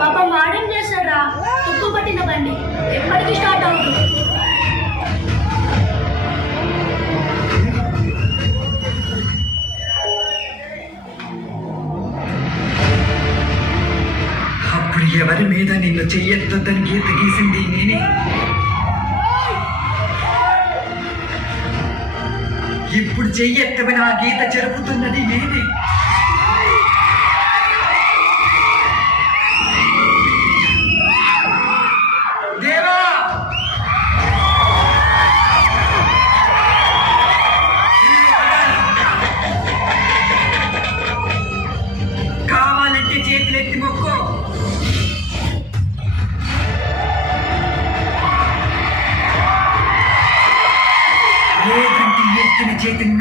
పాపం వాడేం చేస్తాడ్రా? తుప్పు పట్టిన బండి ఎప్పటికీ స్టార్ట్ అవుతుంది. అప్పుడు ఎవరి మీద నిన్ను చెయ్యొద్దని గీత గీసింది నేనే. ఇప్పుడు చెయ్యెత్తమని ఆ గీత జరుపుతున్నది నేనే.